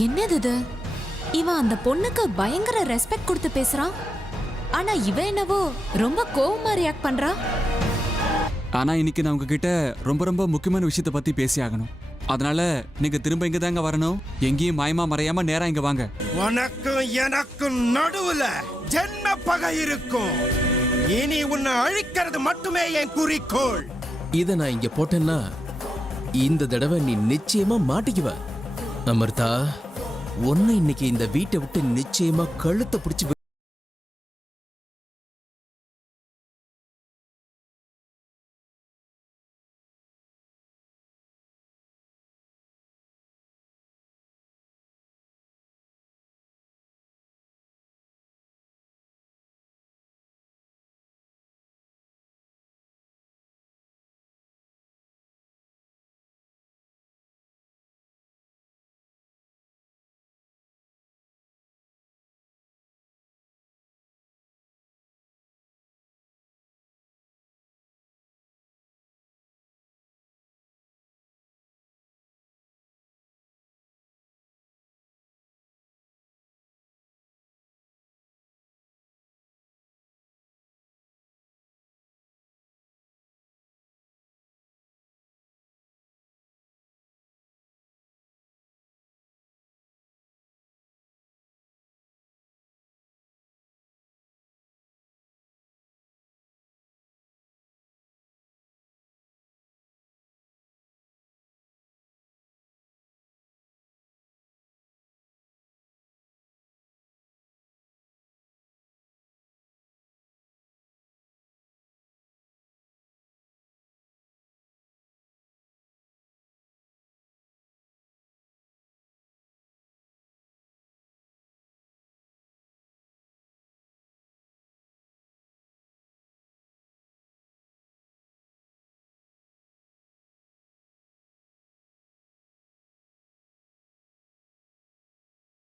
என்னது இது? இவன் அந்த பொண்ணுக்கு பயங்கர ரெஸ்பெக்ட் கொடுத்து பேசுறான். ஆனா இவன் என்னவோ ரொம்ப கோவமா ரியாக்ட் பண்றா. ஆனா இன்னைக்கு நான் உங்ககிட்ட ரொம்ப ரொம்ப முக்கியமான விஷயத்தை பத்தி பேசி ஆகணும். அதனால நீங்க திரும்ப இங்க தாங்க வரணும். எங்கேயும் மாயமா மறையாம நேரா இங்க வாங்க. உனக்கும் எனக்கும் நடுவுல ஜென்ம பகை இருக்கும். இனி உன்னை அழிக்கிறது மட்டுமே என் குறிக்கோள். இத நான் இங்க போட்டேன்னா இந்த தடவை நீ நிச்சயமா மாட்டிக்குவ. அமிர்தா, உன்னை இன்னைக்கு இந்த வீட்டை விட்டு நிச்சயமா கழுத்தை பிடிச்சு.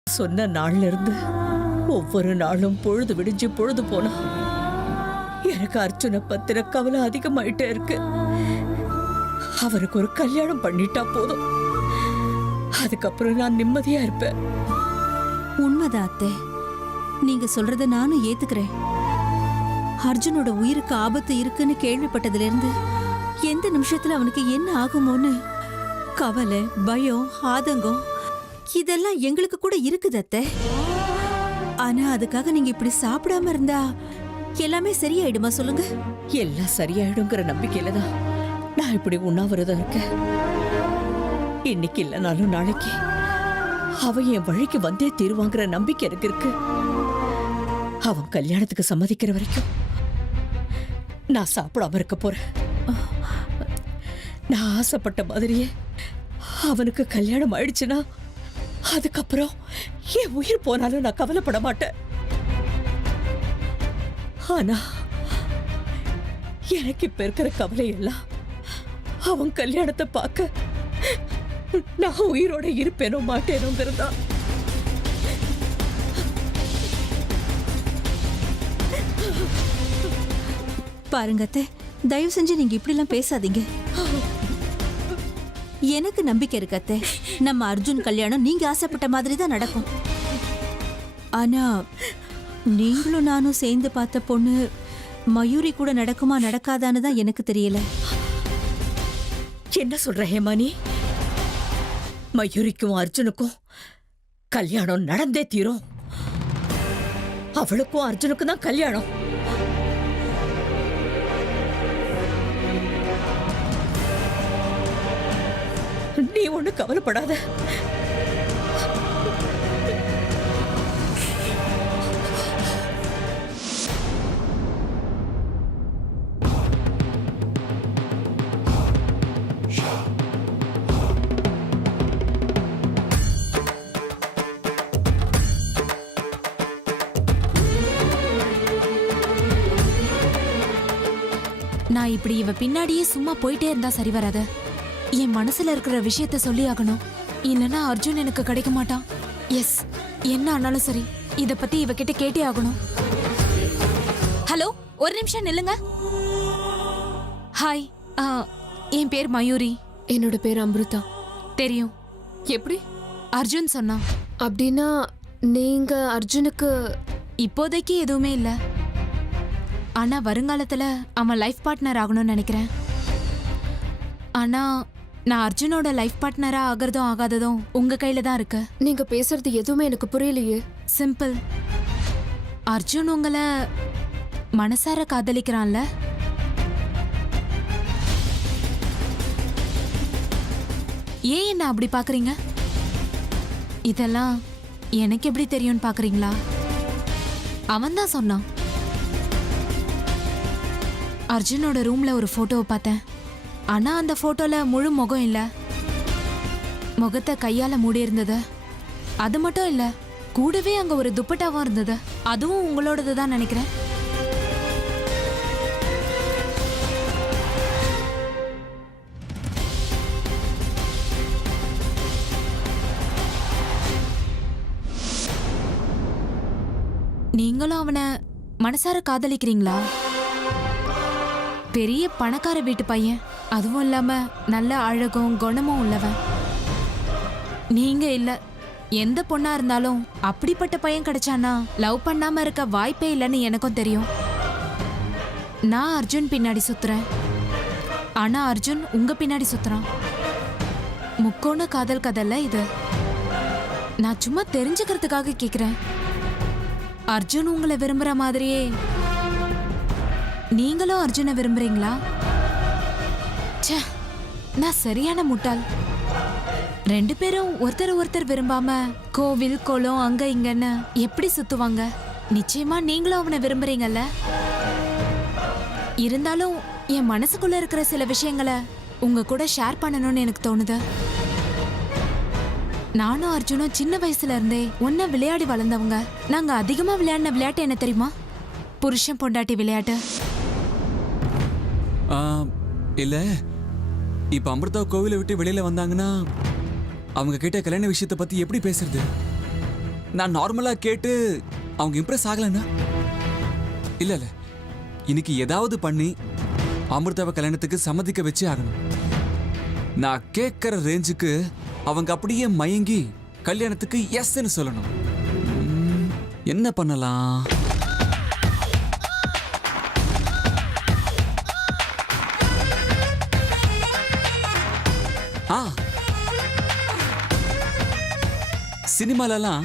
சொன்ன நாள்ல இருந்து ஒவ்வொரு நாளும் பொழுது விடிஞ்சு பொழுது போனா எனக்கு அர்ஜுனை பத்திர கவலை அதிகமாயிட்டே இருக்கு. அவருக்கு ஒரு கல்யாணம் பண்ணிட்டா போதும், அதுக்கப்புறம் நான் நிம்மதியா இருப்பேன். உண்மைதான் அத்தை, நீங்க சொல்றத நானும் ஏத்துக்கிறேன். அர்ஜுனோட உயிருக்கு ஆபத்து இருக்குன்னு கேள்விப்பட்டதுல இருந்து எந்த நிமிஷத்துல அவனுக்கு என்ன ஆகுமோன்னு கவலை, பயம், ஆதங்கம் இதெல்லாம் எங்களுக்கு கூட இருக்குது அத்தை. ஆனா அதுக்காக நீங்க இப்படி சாப்பிடாம இருந்தா எல்லாமே சரியாயிடுமா சொல்லுங்க? எல்லாம் சரியாயிடுங்கிற நம்பிக்கையில தான் நான் இப்படி உண்ணாவிரதம் இருக்கேன். இன்னைக்கு இல்லைனாலும் நாளைக்கு அவன் என் வழிக்கு வந்தே தீருவாங்கிற நம்பிக்கை எனக்கு இருக்கு. அவன் கல்யாணத்துக்கு சம்மதிக்கிற வரைக்கும் நான் சாப்பிடாம இருக்க போறேன். நான் ஆசைப்பட்ட மாதிரியே அவனுக்கு கல்யாணம் ஆயிடுச்சுன்னா அதுக்கப்புறம் என் உயிர் போனாலும் நான் கவலைப்பட மாட்டேன். ஆனா எனக்கு இப்ப இருக்கிற கவலை எல்லாம் அவன் கல்யாணத்தை பார்க்க நான் உயிரோட இருப்பேனோ மாட்டேனோங்கிறதா. பாருங்க அத்தை, தயவு செஞ்சு நீங்க இப்படி எல்லாம் பேசாதீங்க. எனக்கு நம்பிக்கை இருக்கு அத்தை, நம்ம அர்ஜுன் கல்யாணம் நீங்க ஆசைப்பட்ட மாதிரி தான் நடக்கும். ஆனா நீங்களும் நானும் சேர்ந்து பார்த்த பொண்ணு மயூரி கூட நடக்குமா நடக்காதான்னு தான் எனக்கு தெரியல. என்ன சொல்ற ஹேமானி? மயூரிக்கும் அர்ஜுனுக்கும் கல்யாணம் நடந்தே தீரும். அவளுக்கும் அர்ஜுனுக்கும் தான் கல்யாணம். நீ ஒண்ணு கவலைப்படாத. நான் இப்படி இவ பின்னாடியே சும்மா போயிட்டே இருந்தா சரி வராது. என் மனசுல இருக்கிற விஷயத்த சொல்லி ஆகணும். இல்லனா அர்ஜுன் எனக்கு கிடைக்க மாட்டான். எஸ், என்ன ஆனாலும் சரி இத பத்தி இவகிட்ட கேட்டே ஆகணும். ஹலோ, ஒரு நிமிஷம் நில்லுங்க. ஹாய், என் பேர் மயூரி. என்னோட பேர் அம்ருதா. தெரியும். எப்படி? அர்ஜுன் சொன்னான். அப்படின்னா நீங்க அர்ஜுனுக்கு இப்போதைக்கு எதுவுமே இல்ல. ஆனா வருங்காலத்துல அவன் லைஃப் பார்ட்னர் ஆகணும்னு நினைக்கிறேன். ஆனா நான் அர்ஜுனோட லைஃப் பார்ட்னரா ஆகிறதும் ஆகாததும் உங்க கையில தான் இருக்கு. நீங்க பேசுறது எதுவுமே எனக்கு புரியலையே. சிம்பிள். அர்ஜுன் உங்களை மனசார காதலிக்கிறான்ல? ஏன் என்ன அப்படி பாக்குறீங்க? இதெல்லாம் எனக்கு எப்படி தெரியும்னு பாக்குறீங்களா? அவன் தான் சொன்னான். அர்ஜுனோட ரூம்ல ஒரு போட்டோவை பார்த்தேன். ஆனா அந்த போட்டோல முழு முகம் இல்ல, முகத்தை கையால மூடி இருந்தது. அது மட்டும் இல்ல, கூடவே அங்க ஒரு துப்பட்டாவும் இருந்தது. அதுவும் உங்களோடது தான் நினைக்கிறேன். நீங்களும் அவனை மனசார காதலிக்கிறீங்களா? பெரிய பணக்கார வீட்டு பையன், அதுவும் இல்லாம நல்ல அழகும் குணமும் உள்ளவன். நீங்க இல்ல, எந்த பொண்ணா இருந்தாலும் அப்படிப்பட்ட பையன் கிடைச்சானா லவ் பண்ணாம இருக்க வாய்ப்பே இல்லைன்னு எனக்கும் தெரியும். நான் அர்ஜுன் பின்னாடி சுத்துறேன், ஆனா அர்ஜுன் உங்க பின்னாடி சுத்துறான். முக்கோண காதல் கதல்ல இது. நான் சும்மா தெரிஞ்சுக்கிறதுக்காக கேக்குறேன். அர்ஜுன் உங்களை விரும்புற மாதிரியே நீங்களும் அர்ஜுனை விரும்புறீங்களா? ச்சே, நான் சரியான முட்டாள். ரெண்டு பேரும் ஒருத்தர் ஒருத்தர் விரும்பாம கோவில் குளம் அங்க இங்கன்னு எப்படி சுத்துவாங்க? நிச்சயமா நீங்களும் அவனை விரும்புறீங்கல்ல? இருந்தாலும் என் மனசுக்குள்ள இருக்கிற சில விஷயங்களை உங்க கூட ஷேர் பண்ணணும்னு எனக்கு தோணுது. நானும் அர்ஜுனும் சின்ன வயசுல இருந்தே ஒன்ன விளையாடி வளர்ந்தவங்க. நாங்க அதிகமா விளையாடின விளையாட்டு என்ன தெரியுமா? புருஷன் பொண்டாட்டி விளையாட்டு. இல்ல, இப்ப அமிர்தா கோவிலை விட்டு வெளியில வந்தாங்கன்னா அவங்க கிட்ட கல்யாண விஷயத்தை பத்தி எப்படி பேசுறது? நான் நார்மலா கேட்டு அவங்க இம்ப்ரெஸ் ஆகலன்னா? இல்ல இல்ல, இன்னைக்கு ஏதாவது பண்ணி அமிர்தாவை கல்யாணத்துக்கு சம்மதிக்க வச்சே ஆகணும். நான் கேட்கிற ரேஞ்சுக்கு அவங்க அப்படியே மயங்கி கல்யாணத்துக்கு எஸ்ன்னு சொல்லணும். என்ன பண்ணலாம்? சினிமாலலாம்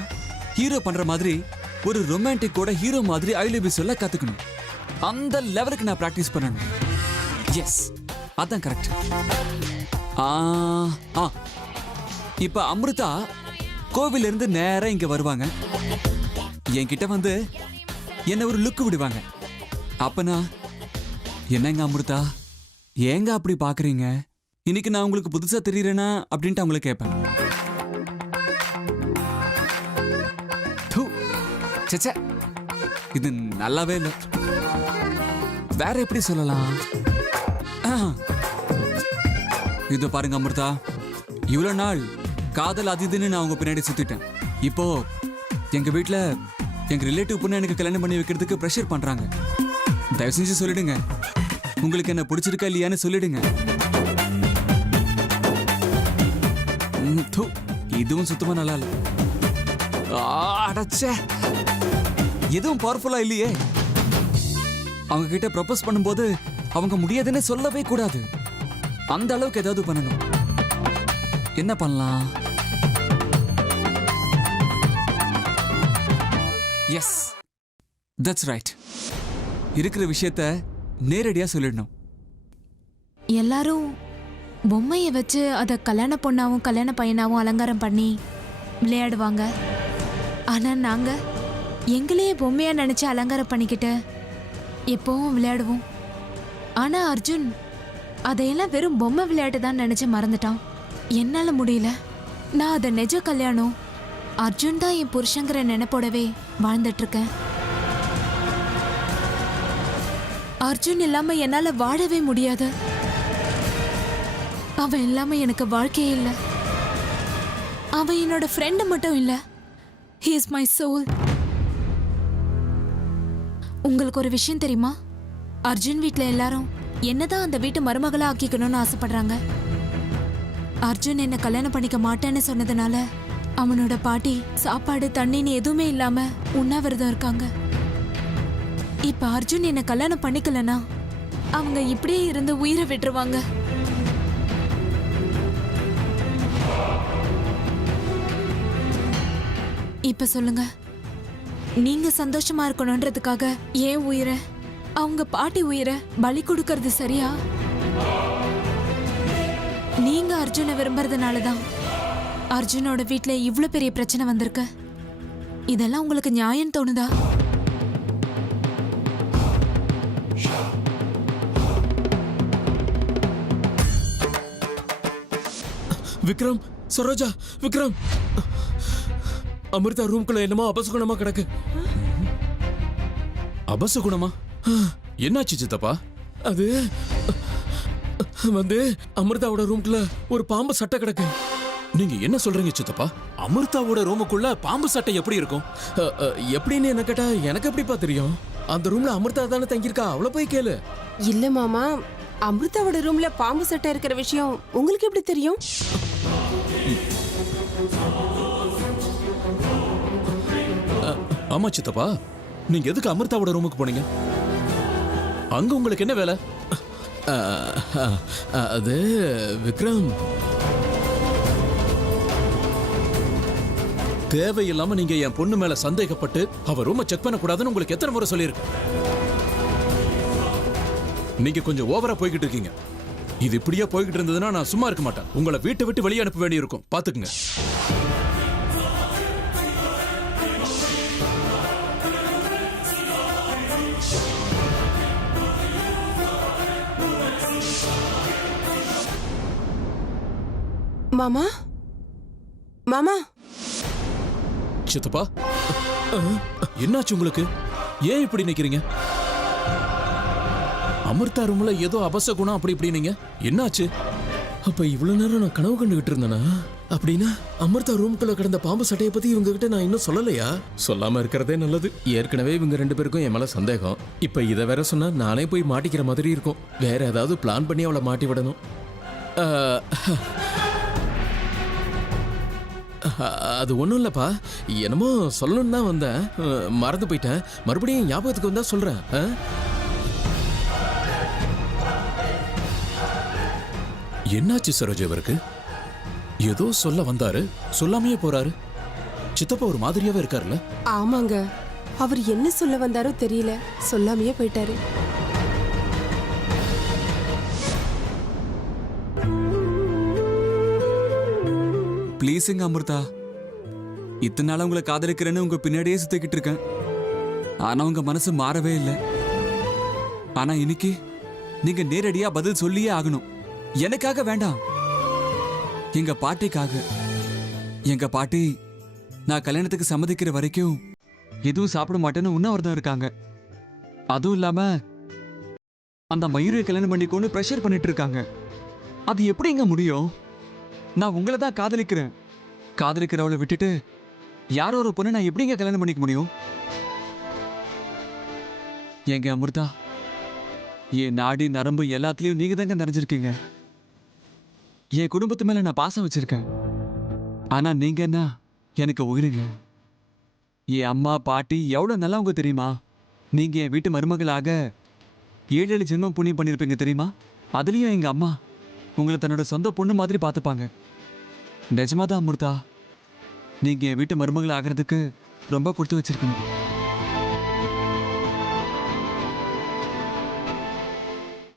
ஹீரோ பண்ற மாதிரி ஒரு ரொமான்டிக்கோட ஹீரோ மாதிரி ஐ லவ் யூ சொல்ல கத்துக்கணும். அந்த லெவலுக்கு நான் பிராக்டிஸ் பண்ணணும். எஸ், அதான் கரெக்ட். இப்ப அமிர்தா கோவில இருந்து நேரா இங்க வருவாங்க. என்கிட்ட வந்து என்ன ஒரு லுக் விடுவாங்க. அப்பனா என்னங்க அமிர்தா, ஏங்க அப்படி பாக்குறீங்க? இன்னைக்கு நான் உங்களுக்கு புதுசா தெரியறேனா அப்படின்ட்டு அவங்கள கேட்பேன். சச்சா, இது நல்லாவே இல்லை. வேற எப்படி சொல்லலாம்? இது பாருங்க அமிர்தா, இவ்வளவு நாள் காதல் அதுன்னு நான் உங்க பின்னாடி சுத்திட்டேன். இப்போ எங்க வீட்டுல எங்க ரிலேட்டிவ் பொண்ணு எனக்கு கல்யாணம் பண்ணி வைக்கிறதுக்கு ப்ரெஷர் பண்றாங்க. தயவு செஞ்சு சொல்லிடுங்க, உங்களுக்கு என்ன பிடிச்சிருக்கா இல்லையான்னு சொல்லிடுங்க. இதுவும் சுத்தமா நல்லா இல்ல. அடச்சே, எதுவும் பவர்ஃபுல்லா இல்லையே. அவங்க கிட்ட ப்ரப்போஸ் பண்ணும்போது அவங்க முடியாதுன்னு சொல்லவே கூடாது. அந்த அளவுக்கு ஏதாவது பண்ணணும். என்ன பண்ணலாம்? Yes, that's right. இருக்கிற விஷயத்த நேரடியா சொல்லிடணும். எல்லாரும் பொம்மையை வச்சு அதை கல்யாண பொண்ணாவும் கல்யாண பையனாவும் அலங்காரம் பண்ணி விளையாடுவாங்க. ஆனா நாங்க எங்களையே பொம்மையா நினைச்சு அலங்காரம் பண்ணிக்கிட்டு எப்பவும் விளையாடுவோம். ஆனா அர்ஜுன் அதையெல்லாம் வெறும் பொம்மை விளையாட்டு தான் நினைச்சு மறந்துட்டான். என்னால முடியல. நான் அதை நிஜ கல்யாணம், அர்ஜுன் தான் என் புருஷங்கிற நினைப்போடவே வாழ்ந்துட்டு இருக்கேன். அர்ஜுன் இல்லாம என்னால வாழவே முடியாது. அவன் இல்லாம எனக்கு வாழ்க்கையே இல்ல. அவன் என்னோட ஃப்ரெண்ட் மட்டும் இல்ல, he is my soul. உங்களுக்கு ஒரு விஷயம் தெரியுமா? அர்ஜுன் வீட்ல எல்லாரும் என்னதான் அந்த வீட்டு மருமகளா ஆக்கிக்கணும்னு ஆசைப்படுறாங்க. அர்ஜுன் என்ன கல்யாணம் பண்ணிக்க மாட்டேன்னு சொன்னதுனால அவனோட பாட்டி சாப்பாடு தண்ணின்னு எதுவுமே இல்லாம உண்ணாவிரதம் இருக்காங்க. இப்ப அர்ஜுன் என்ன கல்யாணம் பண்ணிக்கலனா அவங்க இப்படியே இருந்து உயிரை விட்டுருவாங்க. இப்ப சொல்லுங்க, நீங்க சந்தோஷமா இருக்கணும்ன்றதுக்காக ஏன் உயிரை, அவங்க பாட்டி உயிரை பலி கொடுக்கறது சரியா? நீங்க அர்ஜுனை விரும்புறதுனாலதான் அர்ஜுனோட வீட்ல இவ்ளோ பெரிய பிரச்சனை வந்திருக்கு. இதெல்லாம் உங்களுக்கு நியாயம் தோணுதா? விக்ரம், சரோஜா, விக்ரம், அமிர்தா ரூம்குள்ள என்னமோ அபசகுணமா கிடக்கு. அபசகுணமா? என்னாச்சு சித்தப்பா? அது வந்து அமிர்தாவோட ரூம்குள்ள ஒரு பாம்பு சட்டை கிடக்கு. நீங்க என்ன சொல்றீங்க சித்தப்பா? அமிர்தாவோட ரூமுக்குள்ள பாம்பு சட்டை எப்படி இருக்கும்? எப்படின்னு என்ன கேட்டா எனக்கு எப்படிப்பா தெரியும்? அந்த ரூம்ல அமிர்தா தானே தங்கியிருக்கா, அவளை போய் கேளு. இல்ல மாமா, அமிர்தாவோட ரூம்ல பாம்பு சட்டை இருக்கிற விஷயம் உங்களுக்கு எப்படி தெரியும்? ஆமா சித்தப்பா, நீங்க எதுக்கு அமிர்தாவோட ரூமுக்கு போனீங்க? அங்க உங்களுக்கு என்ன வேலை? அது விக்ரம், தேவையில்லாம நீங்க என் பொண்ணு மேல சந்தேகப்பட்டு அவ ரூமை செக் பண்ண கூடாதுன்னு உங்களுக்கு எத்தனை முறை சொல்லியிருக்கு? நீங்க கொஞ்சம் ஓவரா போய்கிட்டு இருக்கீங்க. இது இப்படியே போய்கிட்டு இருந்ததுன்னா நான் சும்மா இருக்க மாட்டேன். உங்களை வீட்டை விட்டு வெளியே அனுப்ப வேண்டி இருக்கும். பாத்துக்குங்க. மாமா, மாமா, சித்தப்பா, என்னாச்சு உங்களுக்கு? ஏன் இப்படி நிக்கிறீங்க? அமிர்தா ரூம்ல ஏதோ அபசகுணம் அப்படி இப்படி நீங்க என்னாச்சு? அப்ப இவ்வளவு நேரம் நான் கனவு கண்டுகிட்டு இருந்தேனா? அப்படின்னா அமிர்தா ரூம்குள்ள கிடந்த பாம்பு சட்டையை பத்தி இவங்க கிட்ட நான் இன்னும் சொல்லலையா? சொல்லாம இருக்கிறதே நல்லது. ஏற்கனவே இவங்க 2 பேருக்கும் என் மேல சந்தேகம். இப்ப இதை வேற சொன்னா நானே போய் மாட்டிக்கிற மாதிரி இருக்கும். வேற ஏதாவது பிளான் பண்ணி அவளை மாட்டி விடணும். அது ஒண்ணும் இல்லப்பா, என்னமோ சொல்லணும்னு தான் வந்தேன், மறந்து போயிட்டேன். மறுபடியும் ஞாபகத்துக்கு வந்தா சொல்றேன். என்னாச்சு சரோஜா அவருக்கு? ஏதோ சொல்ல வந்தாரு, சொல்லாமையே போறாரு. சித்தப்பா ஒரு மாதிரியாவே இருக்காருல்ல? ஆமாங்க, அவர் என்ன சொல்ல வந்தாரோ தெரியல, சொல்லாமையே போயிட்டாரு. ப்ளீஸுங்க அமிர்தா, இத்தனை நாள் உங்களை காதலிக்கிறேன்னு உங்க பின்னாடியே சுத்திக்கிட்டு இருக்கேன். ஆனா உங்க மனசு மாறவே இல்லை. ஆனா இன்னைக்கு நீங்க நேரடியா பதில் சொல்லியே ஆகணும். எனக்காக வேண்டாம், எங்க பாட்டிக்காக. எங்க பாட்டி நான் கல்யாணத்துக்கு சம்மதிக்கிற வரைக்கும் எதுவும் சாப்பிட மாட்டேன்னு உண்ணாவிரதம் இருக்காங்க. அதுவும் இல்லாம அந்த மயூரை கல்யாணம் பண்ணிக்கோன்னு ப்ரெஷர் பண்ணிட்டு இருக்காங்க. அது எப்படிங்க முடியும்? நான் உங்களை தான் காதலிக்கிறேன். காதலிக்கிறவளை விட்டுட்டு யாரோ ஒரு பொண்ணை நான் எப்படிங்க கல்யாணம் பண்ணிக்க முடியும்? எங்க அமிர்தா, என் நாடி நரம்பு எல்லாத்துலயும் நீங்க தாங்க நிறைஞ்சிருக்கீங்க. என் குடும்பத்து மேல நான் பாசம் வச்சிருக்கேன். ஆனா நீங்க என்ன எனக்கு உயிருங்க. என் அம்மா பாட்டி எவ்வளவு நல்லவங்க தெரியுமா? நீங்க என் வீட்டு மருமகளாக 7 ஜென்மம் புண்ணியம் பண்ணிருப்பீங்க தெரியுமா? அதுலயும் எங்க அம்மா உங்களை தன்னோட சொந்த பொண்ணு மாதிரி பார்த்துப்பாங்க. நிஜமாதான் அமிர்தா, நீங்க என் வீட்டு மருமகள் ஆகிறதுக்கு ரொம்ப கொடுத்து வச்சிருக்கீங்க.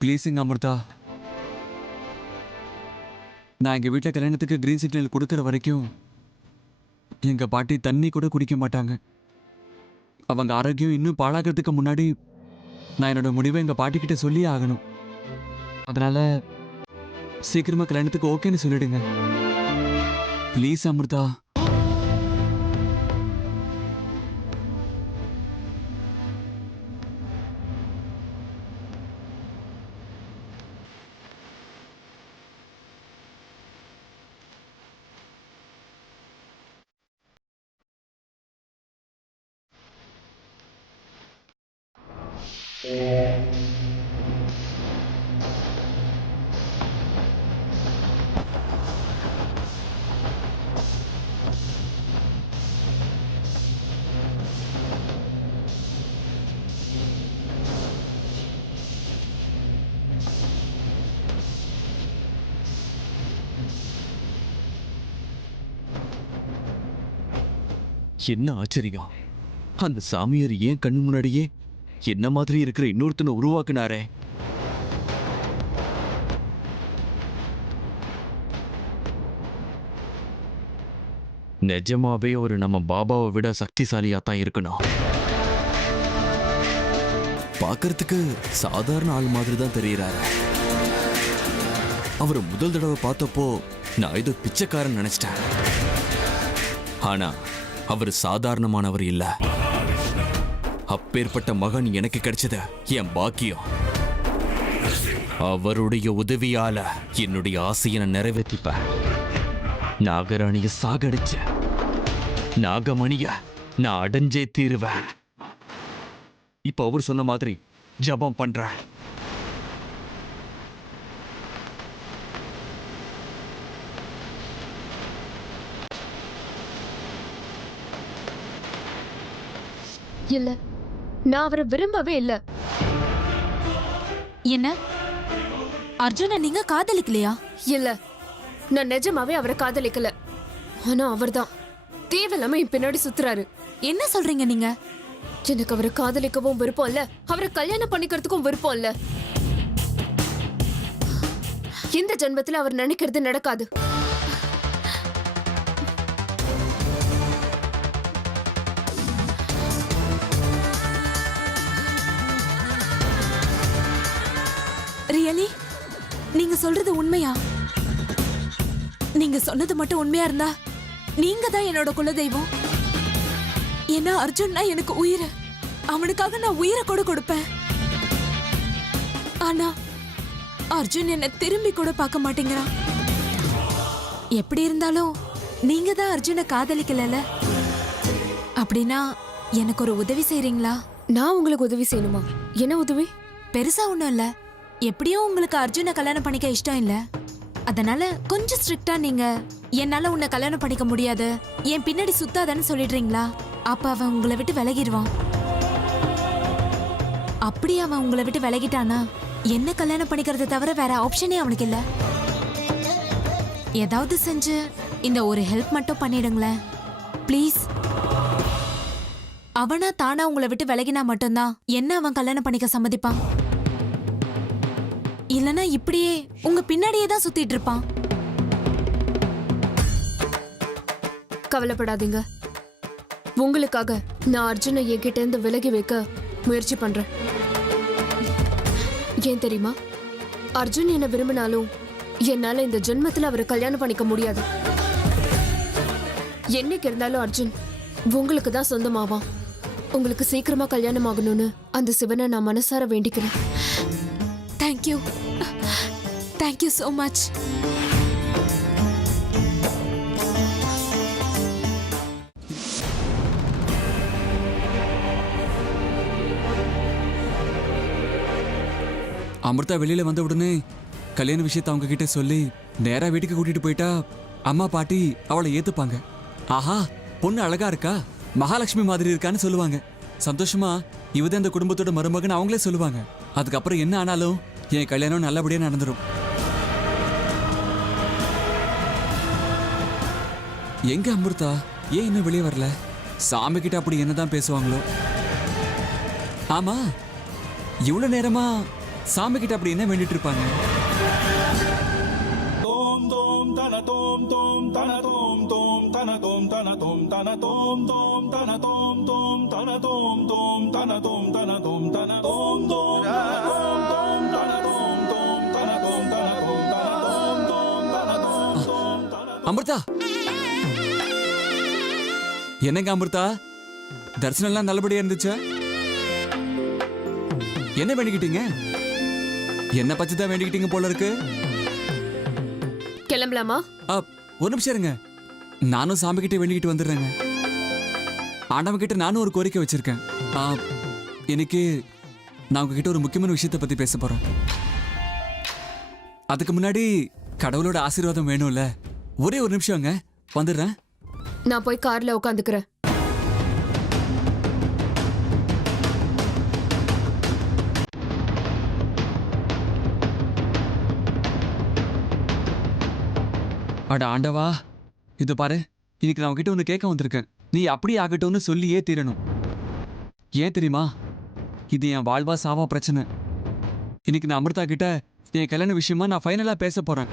ப்ளீஸுங்க அமிர்தா, நான் எங்க வீட்டில் கல்யாணத்துக்கு கிரீன் சிக்னல் கொடுக்குற வரைக்கும் எங்க பாட்டி தண்ணி கூட குடிக்க மாட்டாங்க. அவங்க ஆரோக்கியம் இன்னும் பாழாகிறதுக்கு முன்னாடி நான் என்னோட முடிவை எங்க பாட்டிக்கிட்ட சொல்லியே ஆகணும். அதனால சீக்கிரமா கல்யாணத்துக்கு ஓகேன்னு சொல்லிடுங்க ப்ளீஸ் அமிர்தா. என்ன ஆச்சரியம்! அந்த சாமியார் ஏன் கண் முன்னாடியே என்ன மாதிரி இருக்கிற இன்னொருத்தனை உருவாக்குனாரே? நிஜமாவே ஒரு நம்ம பாபாவை விட சக்திசாலியா தான் இருக்கணும். பார்க்கறதுக்கு சாதாரண ஆள் மாதிரி தான் தெரியறாரு. அவரை முதல் தடவை பார்த்தப்போ நான் ஏதோ பிச்சைக்காரன் நினைச்சிட்டேன். ஆனா அவர் சாதாரணமானவர் இல்ல. அப்பேற்பட்ட மகன் எனக்கு கிடைச்சது என் பாக்கியம். அவருடைய உதவியால என்னுடைய ஆசையை நான் நிறைவேற்றிப்பேன். நாகராணிய சாகடிச்ச நாகமணிய நான் அடைஞ்சே தீருவேன். இப்ப அவர் சொன்ன மாதிரி ஜபம் பண்றேன். இல்ல, நான் அவரை விரும்பவே இல்ல. என்ன அர்ஜுனை நீங்க காதலிக்கலையா? இல்ல, நான் நிஜமாவே அவரை காதலிக்கல. ஆனா அவர்தான் தேவையில்லாம என் பின்னாடி சுத்துறாரு. என்ன சொல்றீங்க நீங்க? எனக்கு அவரை காதலிக்கவும் விருப்பம் இல்ல, அவரை கல்யாணம் பண்ணிக்கிறதுக்கும் விருப்பம் இல்ல. இந்த ஜென்மத்துல அவர் நினைக்கிறது நடக்காது. ரியலி? நீங்க சொல்றது உண்மையா? நீங்க சொன்னது மட்டும் உண்மையா இருந்தா நீங்க தான் என்னோட குலதெய்வம். ஏன்னா அர்ஜுன்னா எனக்கு உயிர். அவனுக்காக நான் உயிரை கூட கொடுப்பேன். ஆனா அர்ஜுன் என்ன திரும்பி கூட பார்க்க மாட்டேங்கிறான். எப்படி இருந்தாலும் நீங்க தான் அர்ஜுனை காதலிக்கல. அப்படின்னா எனக்கு ஒரு உதவி செய்றீங்களா? நான் உங்களுக்கு உதவி செய்யணுமா? என்ன உதவி? பெருசா ஒண்ணும் இல்ல. எப்படியும் உங்களுக்கு அர்ஜுனை கல்யாணம் பண்ணிக்க இஷ்டம் இல்ல. அதனால கொஞ்சம் ஸ்ட்ரிக்டா நீங்க என்னால உன்னை கல்யாணம் பண்ணிக்க முடியாது, என் பின்னாடி சுத்தாதன்னு சொல்லிடுறீங்களா? அப்ப அவன் உங்களை விட்டு விலகிடுவான். அப்படி அவன் உங்களை விட்டு விலகிட்டானா என்ன கல்யாணம் பண்ணிக்கிறத தவிர வேற ஆப்ஷனே அவனுக்கு இல்ல. ஏதாவது செஞ்சு இந்த ஒரு ஹெல்ப் மட்டும் பண்ணிடுங்களேன் ப்ளீஸ். அவனா தானா உங்களை விட்டு விலகினா மட்டும்தான் என்ன அவன் கல்யாணம் பண்ணிக்க சம்மதிப்பான். இல்லனா இப்படியே உங்க பின்னாடியே தான் சுத்திட்டு இருப்பான். கவலைப்படாதீங்க, உங்களுக்காக நான் அர்ஜுனை என்கிட்ட இருந்து விலகி வைக்க முயற்சி பண்றேன். ஏன் தெரியுமா? அர்ஜுன் என்ன விரும்பினாலும் என்னால இந்த ஜென்மத்துல அவரை கல்யாணம் பண்ணிக்க முடியாது. என்னைக்கு இருந்தாலும் அர்ஜுன் உங்களுக்கு தான் சொந்தமாவான். உங்களுக்கு சீக்கிரமா கல்யாணம் ஆகணும்னு அந்த சிவனை நான் மனசார வேண்டிக்கிறேன். Thank you, thank you so much. Amrita வெளியில வந்த உடனே கல்யாண விஷயத்தை அவங்க கிட்ட சொல்லி நேரா வீட்டுக்கு கூட்டிட்டு போயிட்டா அம்மா பாட்டி அவளை ஏத்துப்பாங்க. ஆஹா, பொண்ணு அழகா இருக்கா, மகாலட்சுமி மாதிரி இருக்கான்னு சொல்லுவாங்க. சந்தோஷமா இவதான் இந்த குடும்பத்தோட மருமகன் அவங்களே சொல்லுவாங்க. அதுக்கப்புறம் என்ன ஆனாலும் என் கல்யாணம் நல்லபடியா நடந்துரும். எங்க அமிர்தா ஏன் இன்னும் வெளியே வரல? சாமி கிட்ட அப்படி என்னதான் பேசுவாங்களோ? ஆமா, இவ்வளவு நேரமா சாமி கிட்ட அப்படி என்ன வேண்டிட்டு இருப்பாங்க? அமிர்தா, என்னங்க அமிர்தா, தரிசனம் எல்லாம் நல்லபடியா இருந்துச்சா? என்ன வேண்டிக்கிட்டீங்க? என்ன பத்தி தான் வேண்டிக்கிட்டீங்க போல இருக்கு. கிளம்பலாமா? ஒரு நிமிஷம் இருங்க, நானும் சாமி கிட்ட வேண்டிக்கிட்டு வந்துடுறேங்க. ஆண்டவன் கிட்ட நானும் ஒரு கோரிக்கை வச்சிருக்கேன். எனக்கு நான் உங்ககிட்ட ஒரு முக்கியமான விஷயத்தை பத்தி பேச போறேன். அதுக்கு முன்னாடி கடவுளோட ஆசீர்வாதம் வேணும்ல. ஒரே ஒரு நிமிஷம்ங்க, வந்துடுறேன். நான் போய் கார்ல உட்காந்துக்கிறேன். அட ஆண்டவா, இது பாரு, இன்னைக்கு நான் உங்ககிட்ட ஒன்று கேட்க வந்திருக்கேன். நீ அப்படி ஆகட்டும்னு சொல்லியே தீரணும். ஏன் தெரியுமா? இது என் வாழ்வா சாவா பிரச்சனை. இன்னைக்கு நான் அமிர்தா கிட்ட என் கல்யாண விஷயமா நான் ஃபைனலா பேச போறேன்.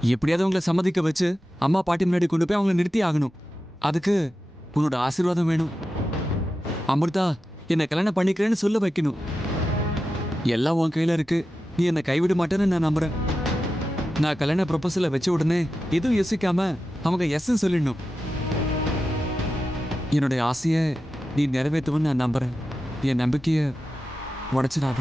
எப்படியாவது உங்களை சம்மதிக்க வச்சு அம்மா பாட்டி முன்னாடி கொண்டு போய் அவங்கள நிறுத்தி ஆகணும். அதுக்கு உன்னோட ஆசீர்வாதம் வேணும். அமிர்தா என்னை கல்யாணம் பண்ணிக்கிறேன்னு சொல்ல வைக்கணும். எல்லாம் உன் கையில இருக்கு. நீ என்னை கைவிட மாட்டேன்னு நான் நம்புறேன். நான் கல்யாண ப்ரொபோசலை வச்ச உடனே எதுவும் யோசிக்காம அவங்க எஸ்ன்னு சொல்லிடணும். என்னுடைய ஆசையை நீ நிறைவேற்றுவன்னு நான் நம்புறேன். என் நம்பிக்கையை உடைச்சிடாத.